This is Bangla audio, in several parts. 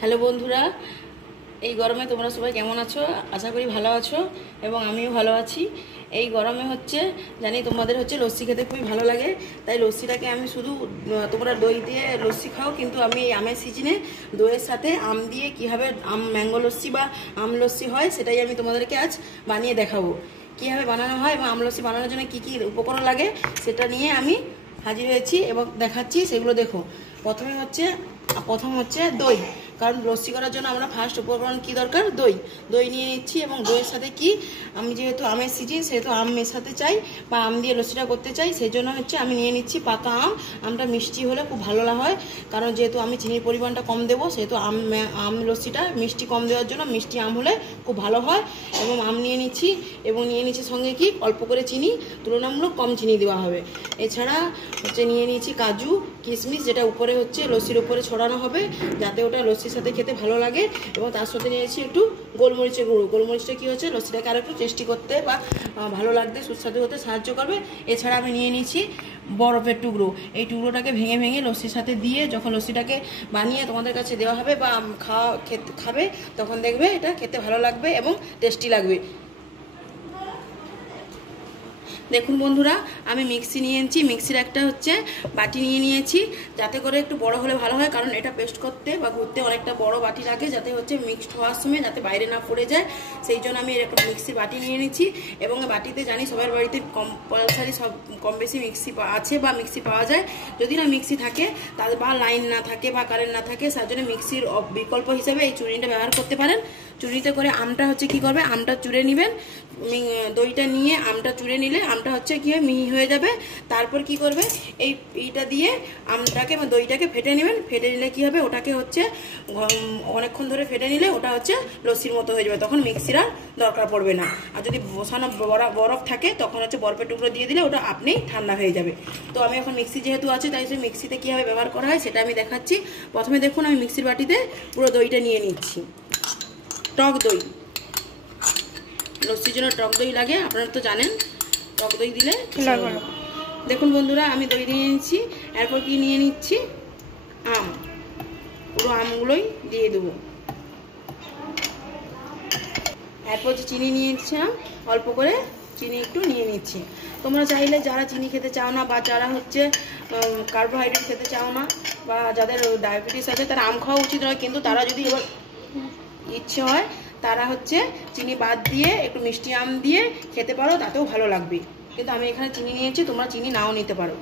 হ্যালো বন্ধুরা, এই গরমে তোমরা সবাই কেমন আছো? আশা করি ভালো আছো এবং আমিও ভালো আছি। এই গরমে জানি তোমাদের লস্যি খেতে খুবই ভালো লাগে, তাই লস্যিটাকে আমি শুধু তোমরা দই দিয়ে লস্যি খাও, কিন্তু আমি এই আমের সিজনে দইয়ের সাথে আম দিয়ে কীভাবে ম্যাঙ্গো লস্যি বা আম লস্যি হয় সেটাই আমি তোমাদেরকে আজ বানিয়ে দেখাবো। কীভাবে বানানো হয় এবং আম লস্যি বানানোর জন্য কী কী উপকরণ লাগে সেটা নিয়ে আমি হাজির হয়েছি এবং দেখাচ্ছি, সেগুলো দেখো। প্রথম হচ্ছে দই, কারণ লস্যি করার জন্য আমরা ফার্স্ট উপকরণ কী দরকার? দই নিয়ে নিচ্ছি। এবং দইয়ের সাথে কি, আমি যেহেতু আমের সিজন সেহেতু আম মেশাতে চাই বা আম দিয়ে লস্যিটা করতে চাই, সেই জন্য আমি নিয়ে নিচ্ছি পাকা আমটা মিষ্টি হলে খুব ভালো হয়, কারণ যেহেতু আমি চিনির পরিমাণটা কম দেবো সেহেতু আম লস্যিটা মিষ্টি কম দেওয়ার জন্য মিষ্টি আম হলে খুব ভালো হয়। এবং আম নিয়ে নিচ্ছি এবং নিয়ে নিচ্ছি সঙ্গে কি অল্প করে চিনি, তুলনামূলক কম চিনি দেওয়া হবে। এছাড়া নিয়ে নিয়েছি কাজু কিশমিশ, যেটা উপরে লস্যির উপরে ছড়ানো হবে যাতে ওটা লস্যির সাথে খেতে ভালো লাগে। এবং তার সাথে নিয়েছি একটু গোলমরিচের গুঁড়ো। গোলমরিচটা কী হচ্ছে লস্যিটাকে আরও একটু টেস্টি করতে বা ভালো লাগতে সুস্বাদু হতে সাহায্য করবে। এছাড়া আমি নিয়ে নিয়েছি বরফের টুকরো। এই টুকরোটাকে ভেঙে ভেঙে লস্যির সাথে দিয়ে যখন লস্যিটাকে বানিয়ে তোমাদের কাছে দেওয়া হবে বা খাবে, তখন দেখবে এটা খেতে ভালো লাগবে এবং টেস্টি লাগবে। দেখুন বন্ধুরা, আমি মিক্সি নিয়ে নিয়েছি। মিক্সির একটা বাটি নিয়ে নিয়েছি, যাতে করে একটু বড় হলে ভালো হয়, কারণ এটা পেস্ট করতে বা ঘুরতে অনেকটা বড় বাটি লাগে, যাতে মিক্সড হওয়ার সময় যাতে বাইরে না পড়ে যায়। সেই জন্য আমি একটা মিক্সির বাটি নিয়ে নিচ্ছি। এবং বাটিতে জানি সবার বাড়িতে কম্পালসারি সব কম বেশি মিক্সি আছে বা মিক্সি পাওয়া যায়। যদি না মিক্সি থাকে তাহলে বা লাইন না থাকে বা কারেন্ট না থাকে, তার জন্য মিক্সির বিকল্প হিসাবে এই চুড়িটা ব্যবহার করতে পারেন। চুড়িতে করে আমটা কি করবে, আমটা চুড়ে নেবেন। দইটা নিয়ে আমটা চুড়ে নিলে আমটা কি হয়, মিহি হয়ে যাবে। তারপর কি করবে, এইটা দিয়ে আমটাকে বা দইটাকে ফেটে নেবেন। ফেটে নিলে কি হবে, ওটাকে অনেকক্ষণ ধরে ফেটে নিলে ওটা লস্যির মতো হয়ে যাবে, তখন মিক্সির আর দরকার পড়বে না। আর যদি বসানো বরফ থাকে তখন বরফের টুকরো দিয়ে দিলে ওটা আপনি ঠান্ডা হয়ে যাবে। তো আমি এখন মিক্সি যেহেতু আছে, তাই মিক্সিতে কীভাবে ব্যবহার করা হয় সেটা আমি দেখাচ্ছি। প্রথমে দেখুন, আমি মিক্সির বাটিতে পুরো দইটা নিয়ে নিচ্ছি। টক দই, লস্যির জন্য টক দই লাগে, আপনারা তো জানেন। টক দই দিলে দেখুন বন্ধুরা, আমি দই নিয়ে নিচ্ছি। এরপর কি নিয়ে নিচ্ছি, আম। পুরো আমগুলোই দিয়ে দেবো। এরপর চিনি নিয়ে নিচ্ছিলাম, অল্প করে চিনি একটু নিয়ে নিচ্ছি। তোমরা চাইলে যারা চিনি খেতে চাও না বা যারা কার্বোহাইড্রেট খেতে চাও না বা যাদের ডায়াবেটিস আছে, তারা আম খাওয়া উচিত নয়, কিন্তু তারা যদি এবার ইচ্ছে হয় তারা চিনি বাদ দিয়ে একটু মিষ্টি আম দিয়ে খেতে পারো, তাতেও ভালো লাগবে। কিন্তু আমি এখানে চিনি নিয়েছি, তোমরা চিনি নাও নিতে পারো।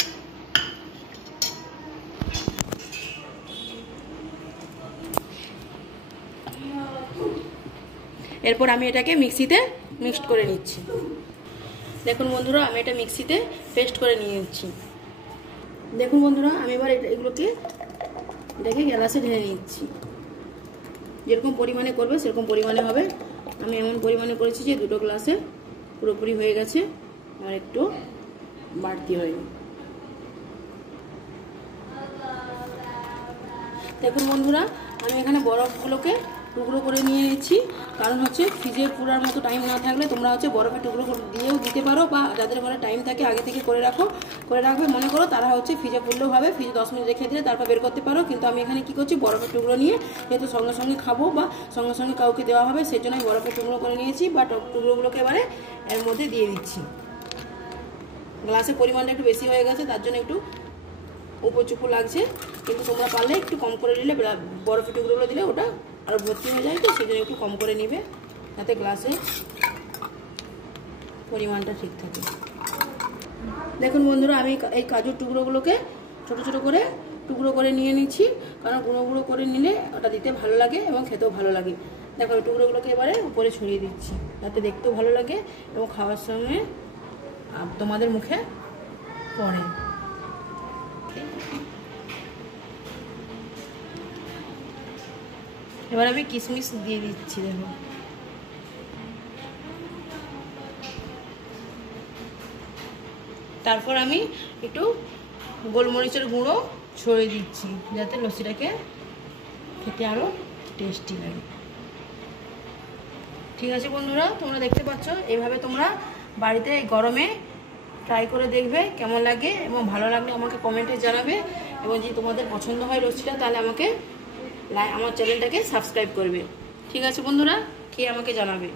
এরপর আমি এটাকে মিক্সিতে মিক্সড করে নিচ্ছি। দেখুন বন্ধুরা, আমি এটা মিক্সিতে পেস্ট করে নিয়ে নিচ্ছি। দেখুন বন্ধুরা, আমি এবার এটাকে গ্লাসে ঢেলে নিচ্ছি। যেরকম পরিমাণে করবে সেরকম পরিমাণে হবে। আমি এমন পরিমাণে করেছি যে 2 গ্লাসে পুরোপুরি হয়ে গেছে, আর একটু বাড়তি হয়নি। দেখুন বন্ধুরা, আমি এখানে বরফগুলোকে টুকরো করে নিয়ে নিচ্ছি, কারণ ফ্রিজে পুরার মতো টাইম না থাকলে তোমরা বরফের টুকরো দিয়েও দিতে পারো, বা যাদের ঘরে টাইম থাকে আগে থেকে করে রাখবে মনে করো, তারা ফ্রিজে পুরলেও ভাবে, ফ্রিজে 10 মিনিট রেখে দিলে তারপর বের করতে পারো। কিন্তু আমি এখানে কি করছি, বরফের টুকরো নিয়ে যেহেতু সঙ্গে সঙ্গে খাবো বা সঙ্গে সঙ্গে কাউকে দেওয়া হবে, সেই জন্য আমি বরফের টুকরো করে নিয়েছি। বা টুকরোগুলোকে এবারে এর মধ্যে দিয়ে দিচ্ছি। গ্লাসের পরিমাণটা একটু বেশি হয়ে গেছে, তার জন্য একটু উপচুপু লাগছে, কিন্তু তোমরা পারলে একটু কম করে নিলে, বরফের টুকরোগুলো দিলে ওটা আরও ভর্তি হয়ে যায়, তো সেই জন্য একটু কম করে নিবে, যাতে গ্লাসে পরিমাণটা ঠিক থাকে। দেখুন বন্ধুরা, আমি এই কাজুর টুকরোগুলোকে ছোট ছোট করে টুকরো করে নিয়ে নিচ্ছি, কারণ গুঁড়ো গুঁড়ো করে নিলে ওটা দিতে ভালো লাগে এবং খেতেও ভালো লাগে। দেখো, এই টুকরোগুলোকে এবারে উপরে ছড়িয়ে দিচ্ছি, যাতে দেখতেও ভালো লাগে এবং খাওয়ার সঙ্গে তোমাদের মুখে পড়ে। এবার আমি কিশমিশ দিয়ে দিচ্ছি। দেখো, তারপর আমি একটু গোলমরিচের গুঁড়ো ছড়িয়ে দিচ্ছি, যাতে লস্যিটাকে খেতে আরও টেস্টি লাগে। ঠিক আছে বন্ধুরা, তোমরা দেখতে পাচ্ছ, এইভাবে তোমরা বাড়িতে এই গরমে ট্রাই করে দেখবে কেমন লাগে, এবং ভালো লাগলে আমাকে কমেন্টে জানাবে। এবং যদি তোমাদের পছন্দ হয় লস্যিটা, তাহলে আমাকে আমার চ্যানেলটাকে সাবস্ক্রাইব করবে। ঠিক আছে বন্ধুরা, খেয়ে আমাকে জানাবে।